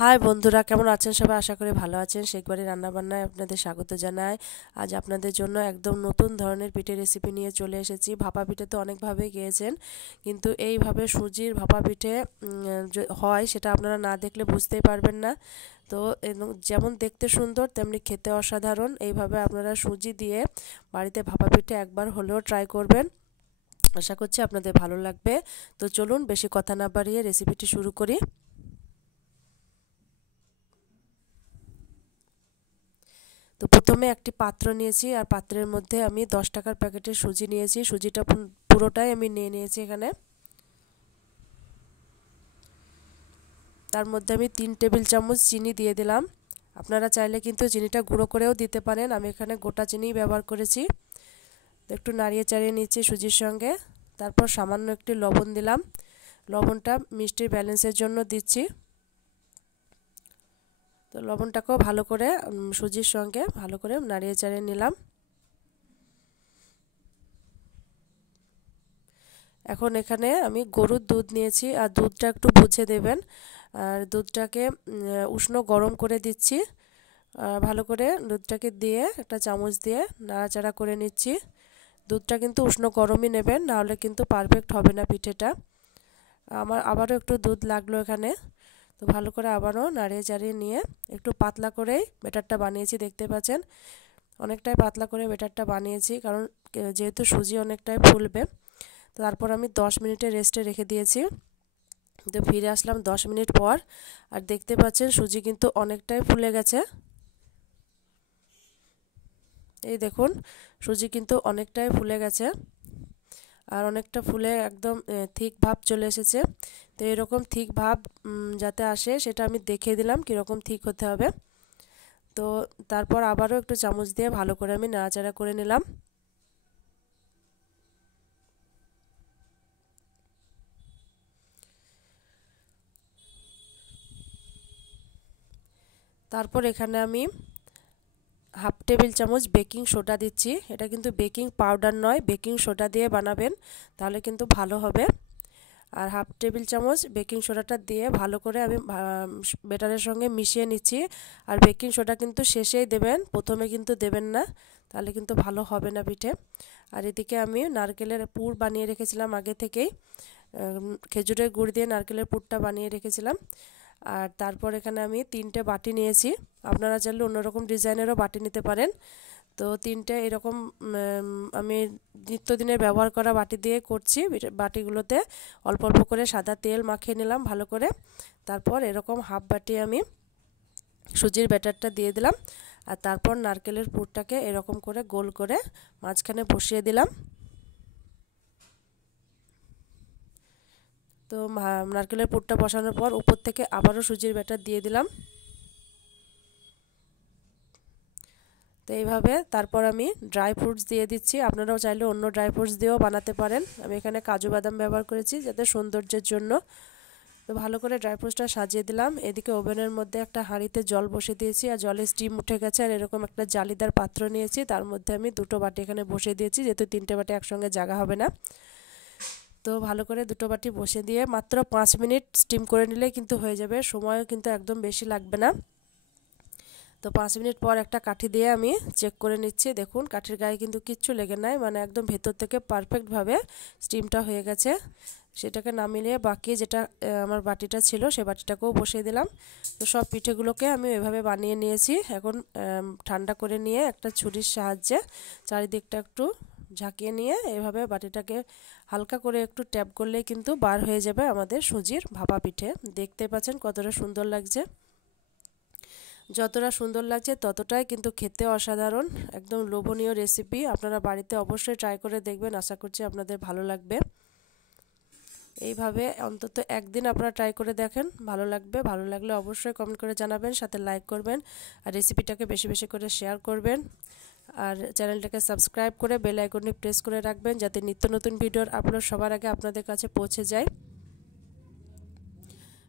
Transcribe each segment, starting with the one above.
High বন্ধুরা, কেমন আছেন সবাই? আশা করি ভালো আছেন। শেখবাড়ি রান্নাবান্নায় আপনাদের স্বাগত জানাই। আজ আপনাদের জন্য একদম নতুন ধরনের পিঠে রেসিপি নিয়ে চলে এসেছি। ভাপা পিঠে তো অনেকভাবে খেয়েছেন, কিন্তু এইভাবে সুজির ভাপা পিঠে হয় সেটা আপনারা না দেখলে বুঝতেই পারবেন না। তো যেমন দেখতে সুন্দর তেমনি খেতে অসাধারণ। এইভাবে আপনারা সুজি দিয়ে বাড়িতে ভাপা পিঠে একবার হলেও ট্রাই করবেন। আশা করছি আপনাদের ভালো লাগবে। তো চলুন বেশি কথা না বাড়িয়ে রেসিপিটি শুরু করি। তো প্রথমে একটি পাত্র নিয়েছি, আর পাত্রের মধ্যে আমি 10 টাকার প্যাকেটের সুজি নিয়েছি। সুজিটা পুরোটাই আমি নিয়ে নিয়েছি এখানে। তার মধ্যে আমি 3 টেবিল চামচ চিনি দিয়ে দিলাম। আপনারা চাইলে কিন্তু চিনিটা গুঁড়ো করেও দিতে পারেন, আমি এখানে গোটা চিনি ব্যবহার করেছি। তো একটু নাড়িয়ে চাড়িয়ে নিচ্ছি সুজির সঙ্গে। তারপর সামান্য একটু লবণ দিলাম। লবণটা মিষ্টির ব্যালেন্সের জন্য দিচ্ছি। তো লবণটাকেও ভালো করে সুজির সঙ্গে ভালো করে নাড়িয়ে চাড়িয়ে নিলাম। এখন এখানে আমি গরুর দুধ নিয়েছি, আর দুধটা একটু বুঝে দেবেন। আর দুধটাকে উষ্ণ গরম করে দিচ্ছি। ভালো করে দুধটাকে দিয়ে একটা চামচ দিয়ে নাড়াচাড়া করে নিচ্ছি। দুধটা কিন্তু উষ্ণ গরমই নেবেন, নাহলে কিন্তু পারফেক্ট হবে না পিঠেটা। আমার আবারও একটু দুধ লাগলো এখানে। তো ভালো করে আবারও নাড়িয়ে চাড়িয়ে নিয়ে একটু পাতলা করেই ব্যাটারটা বানিয়েছি, দেখতে পাচ্ছেন। অনেকটাই পাতলা করে ব্যাটারটা বানিয়েছি, কারণ যেহেতু সুজি অনেকটাই ফুলবে। তারপর আমি 10 মিনিটের রেস্টে রেখে দিয়েছি। তো ফিরে আসলাম 10 মিনিট পর, আর দেখতে পাচ্ছেন সুজি কিন্তু অনেকটাই ফুলে গেছে। এই দেখুন, সুজি কিন্তু অনেকটাই ফুলে গেছে, আর অনেকটা ফুলে একদম থিক ভাব চলে এসেছে। তো এরকম থিক ভাব যাতে আসে সেটা আমি দেখিয়ে দিলাম কীরকম থিক হতে হবে। তো তারপর আবারও একটু চামচ দিয়ে ভালো করে আমি নাড়াচাড়া করে নিলাম। তারপর এখানে আমি হাফ টেবিল চামচ বেকিং সোডা দিচ্ছি। এটা কিন্তু বেকিং পাউডার নয়, বেকিং সোডা দিয়ে বানাবেন, তাহলে কিন্তু ভালো হবে। আর হাফ টেবিল চামচ বেকিং সোডাটা দিয়ে ভালো করে আমি ব্যাটারের সঙ্গে মিশিয়ে নিচ্ছি। আর বেকিং সোডা কিন্তু শেষেই দেবেন, প্রথমে কিন্তু দেবেন না, তাহলে কিন্তু ভালো হবে না পিঠে। আর এদিকে আমি নারকেলের পুর বানিয়ে রেখেছিলাম আগে থেকেই। খেজুরের গুড় দিয়ে নারকেলের পুরটা বানিয়ে রেখেছিলাম। আর তারপর এখানে আমি 3টে বাটি নিয়েছি। আপনারা চাইলে অন্যরকম ডিজাইনেরও বাটি নিতে পারেন। তো 3টে এরকম আমি নিত্যদিনের ব্যবহার করা বাটি দিয়ে করছি। বাটিগুলোতে অল্প অল্প করে সাদা তেল মাখিয়ে নিলাম ভালো করে। তারপর এরকম হাফ বাটি আমি সুজির ব্যাটারটা দিয়ে দিলাম, আর তারপর নারকেলের পুরটাকে এরকম করে গোল করে মাঝখানে বসিয়ে দিলাম। তো নারকেলের পুরটা বসানোর পর উপর থেকে আবারও সুজির ব্যাটার দিয়ে দিলাম। তো এইভাবে তারপর আমি ড্রাই ফ্রুটস দিয়ে দিচ্ছি। আপনারাও চাইলে অন্য ড্রাই ফ্রুটস দিয়েও বানাতে পারেন। আমি এখানে কাজু বাদাম ব্যবহার করেছি যাতে সৌন্দর্যের জন্য। তো ভালো করে ড্রাই ফ্রুটসটা সাজিয়ে দিলাম। এদিকে ওভেনের মধ্যে একটা হাঁড়িতে জল বসিয়ে দিয়েছি, আর জলে স্টিম উঠে গেছে। আর এরকম একটা জালিদার পাত্র নিয়েছি, তার মধ্যে আমি 2টো বাটি এখানে বসিয়ে দিয়েছি, যেহেতু 3টে বাটি একসঙ্গে জায়গা হবে না। তো ভালো করে 2টো বাটি বসিয়ে দিয়ে মাত্র 5 মিনিট স্টিম করে নিলে কিন্তু হয়ে যাবে। সময়ও কিন্তু একদম বেশি লাগবে না। তো 5 মিনিট পর একটা কাঠি দিয়ে আমি চেক করে নিচ্ছি। দেখুন, কাঠির গায়ে কিন্তু কিচ্ছু লেগে নাই, মানে একদম ভেতর থেকে পারফেক্টভাবে স্টিমটা হয়ে গেছে। সেটাকে নামিয়ে বাকি যেটা আমার বাটিটা ছিল সে বাটিটাকেও বসিয়ে দিলাম। তো সব পিঠেগুলোকে আমি এভাবে বানিয়ে নিয়েছি। এখন ঠান্ডা করে নিয়ে একটা ছুরির সাহায্যে চারিদিকটা একটু ঝাঁকিয়ে নিয়ে এভাবে বাটিটাকে হালকা করে একটু ট্যাপ করলেই কিন্তু বার হয়ে যাবে আমাদের সুজির ভাপা পিঠে। দেখতে পাচ্ছেন কতটা সুন্দর লাগছে। যতটা সুন্দর লাগছে ততটাই কিন্তু খেতে অসাধারণ, একদম লোভনীয় রেসিপি। আপনারা বাড়িতে অবশ্যই ট্রাই করে দেখবেন, আশা করছি আপনাদের ভালো লাগবে। এইভাবে অন্তত একদিন আপনারা ট্রাই করে দেখেন, ভালো লাগবে। ভালো লাগলে অবশ্যই কমেন্ট করে জানাবেন, সাথে লাইক করবেন, আর রেসিপিটাকে বেশি বেশি করে শেয়ার করবেন। আর চ্যানেলটাকে সাবস্ক্রাইব করে বেল আইকনটি প্রেস করে রাখবেন, যাতে নিত্য নতুন ভিডিওর আপলোড সবার আগে আপনাদের কাছে পৌঁছে যায়।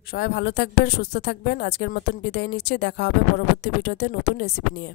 সবাই ভালো থাকবেন, সুস্থ থাকবেন। আজকের মতন বিদায় নিচ্ছি। দেখা হবে পরবর্তী ভিডিওতে নতুন রেসিপি নিয়ে।